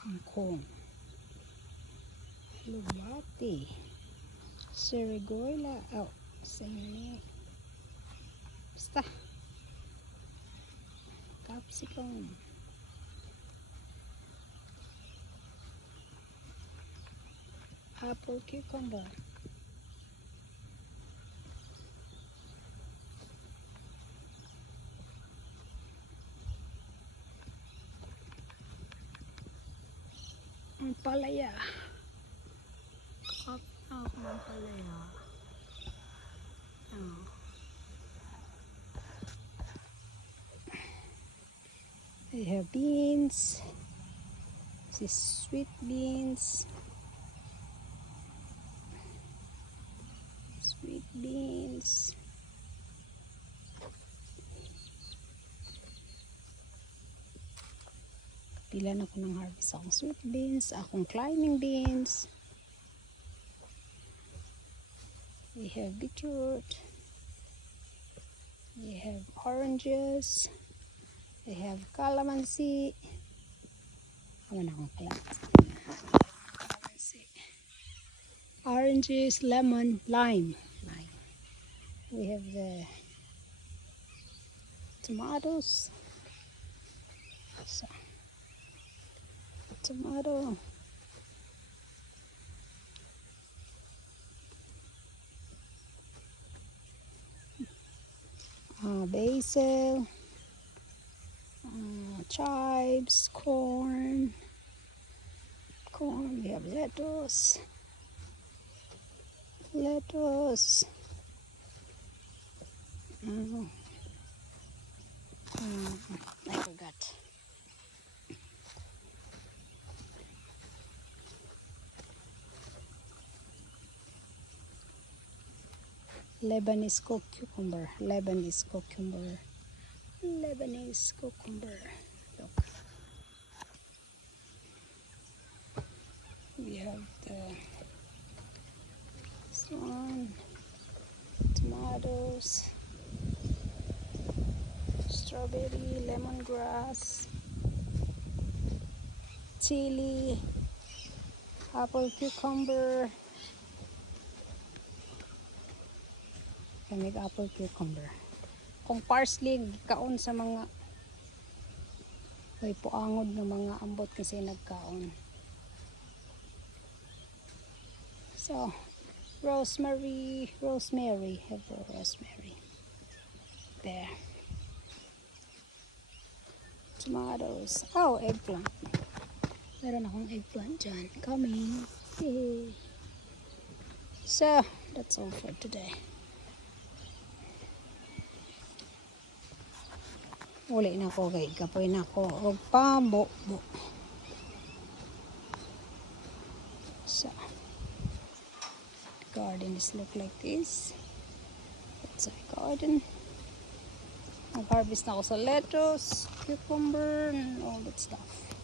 kangkong, lubati, sirigola, singani, basta, capsicum, apple cucumber, palaya. Palaya. I have beans. This is sweet beans. Sweet beans. Pila na ko ng harvest akong sweet beans, akong climbing beans. We have beetroot. We have oranges. We have calamansi. Ano na akong calamansi? Oranges, lemon, lime. We have the tomatoes. So, tomato. Basil. Chives, corn. We have lettuce. I forgot. Lebanese cucumber. Look. We have this one. Tomatoes. Strawberry, lemongrass. Chili. Apple cucumber. Kamig apple cucumber. Kung parsley kaon sa mga ay puangod ng mga ambot kasi nagkaon. So, rosemary. Have the rosemary. There. Tomatoes. Oh, eggplant. Meron akong eggplant dyan. Coming. Yay. So, that's all for today. Uli na ko kay kapoy na ko og pambo-bo. So, the garden is look like this. That's our garden. Nag-harvest na ako sa lettuce, cucumber, and all that stuff.